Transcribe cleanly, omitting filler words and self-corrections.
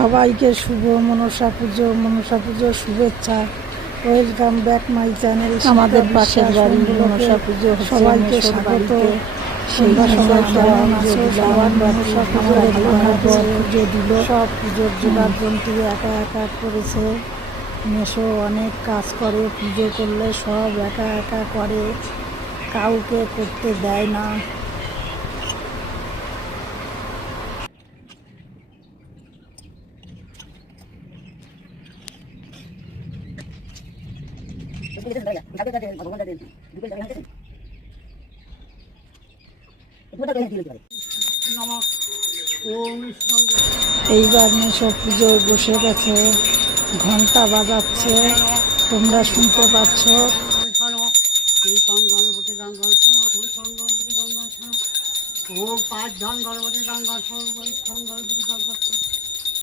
সবাইকে শুভ মনসা পুজোর শুভেচ্ছা। Welcome back my channel. আমাদের পাশের বাড়ি মনসা পুজো সবাইকে স্বাগত। তোমরা সবাই কেমন আছো? সবার মনসা পুজো পুজো দিল, সব পুজোর জোগাড় যন্ত্রী একা একা করেছে। মেশো অনেক কাজ করে, পুজো করলে সব একা একা করে, কাউকে করতে দেয় না। এইবার মেশো পুজোয় বসে গেছে, ঘন্টা বাজাচ্ছে, তোমরা শুনতে পাচ্ছ। ওম 5 জন গণপতি গঙ্গা গণপতি গঙ্গা